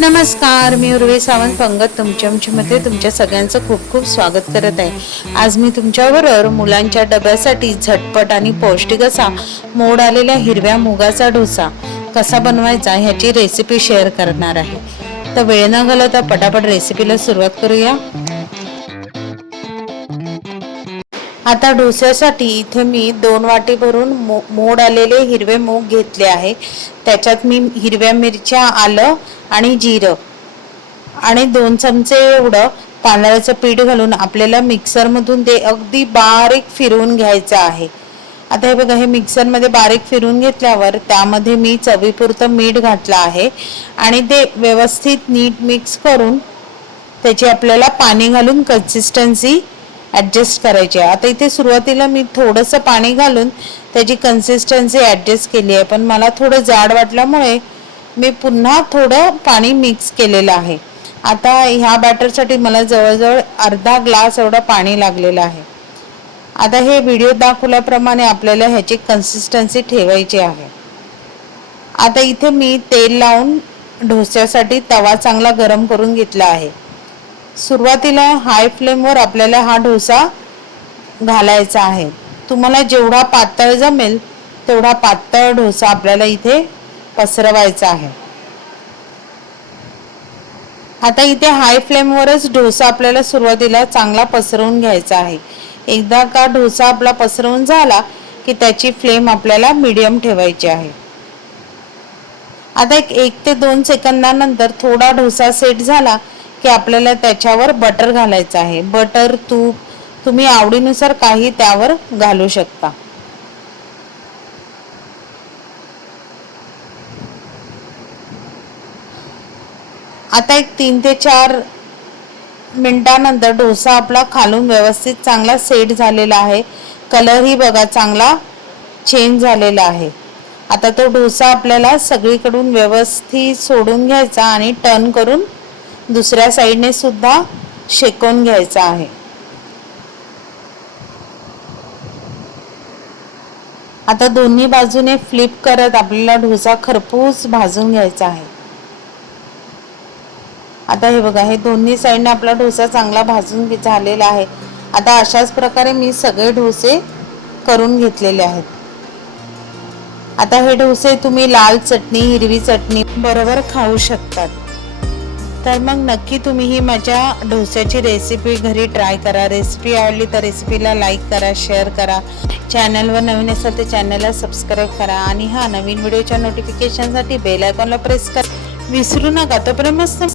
नमस्कार, मी उर्वी सावंत पंगत तुमच्यामध्ये तुमच्या सगळ्यांचं खूप खूप स्वागत करत आहे। आज मी तुमच्याबरोबर मुलांच्या डब्यासाठी झटपट आणि पौष्टिक असा मोड आलेल्या हिरव्या मुगाचा डोसा कसा बनवायचा ह्याची रेसिपी शेअर करणार आहे। तर वेळ न घालवता पटापट रेसिपीला सुरुवात करूया। आता डोस्यासाठी इथे मी 2 वाटी भरून मोड आलेले हिरवे मूग घेतले आहे। त्याच्यात मी हिरव्या मिरच्या, आलं आणि जिरं आणि 2 चमचे एवढं तांदळाचं पीठ घालून आपल्याला मिक्सर मधून ते अगदी बारीक फिरवून घ्यायचं आहे। आता हे बघा, हे मिक्सर मध्ये बारीक फिरवून घेतल्यावर त्यामध्ये मी चवीपुरतं मीठ घातलं आहे आणि ते व्यवस्थित नीट मिक्स करून त्याची आपल्याला पाणी घालून कन्सिस्टन्सी ॲडजस्ट करायची आहे। आता इथे सुरुवातीला मी थोडंसं पाणी घालून त्याची कन्सिस्टन्सी ॲडजस्ट केली आहे, पण मला थोडं जाड वाटल्यामुळे मी पुन्हा थोडं पाणी मिक्स केलेलं आहे। आता ह्या बॅटरसाठी मला जवळजवळ अर्धा ग्लास एवढं पाणी लागलेलं आहे। आता हे व्हिडिओ दाखवल्याप्रमाणे आपल्याला ह्याची कन्सिस्टन्सी ठेवायची आहे। आता इथे मी तेल लावून डोस्यासाठी तवा चांगला गरम करून घेतला आहे। सुरुवातीला हाय फ्लेमवर आपल्याला हा डोसा घालायचा आहे। तुम्हाला जेवढा पातळ जमेल तेवढा पातळ डोसा आपल्याला इथे पसरवायचा आहे। आता इथे हाय फ्लेमवरच डोसा आपल्याला सुरुवातीला चांगला पसरवून घ्यायचा आहे। एकदा का डोसा आपला पसरवून झाला की त्याची फ्लेम आपल्याला मीडियम ठेवायची आहे। आता 1 ते 2 सेकंदानंतर थोडा डोसा सेट झाला की आपल्याला त्याच्यावर बटर घालायचं आहे। बटर, तूप तुम्ही आवडीनुसार काही त्यावर घालू शकता। आता 3 ते 4 मिनिटांनंतर डोसा आपला खालून व्यवस्थित चांगला सेट झालेला आहे। कलर ही बघा चांगला चेंज झालेला आहे। आता तो डोसा आपल्याला सगळीकडून व्यवस्थित सोडून घ्यायचा आणि टर्न करून दुसऱ्या साइडने सुद्धा शेकून घ्यायचा आहे। आता दोन्ही बाजूने फ्लिप करत आपल्याला डोसा खरपूस भाजून घ्यायचा आहे। आता हे बघा, हे दोन्ही साइडने आपला डोसा चांगला भाजून झालेला आहे। आता अशाच प्रकारे मी सगळे डोसे करून घेतलेले आहेत। आता हे डोसे तुम्ही लाल चटणी, हिरवी चटणी बरोबर खाऊ शकतात। तर मग नक्की तुम्ही ही माझ्या डोस्याची रेसिपी घरी ट्राय करा। रेसिपी आवडली तर रेसिपीला लाईक करा, शेअर करा। चॅनलवर नवीन असाल तर चॅनलला सबस्क्राईब करा आणि हा नवीन व्हिडिओच्या नोटिफिकेशनसाठी बेल आयकॉनला प्रेस करा विसरू नका। तोपर्यंत मस्त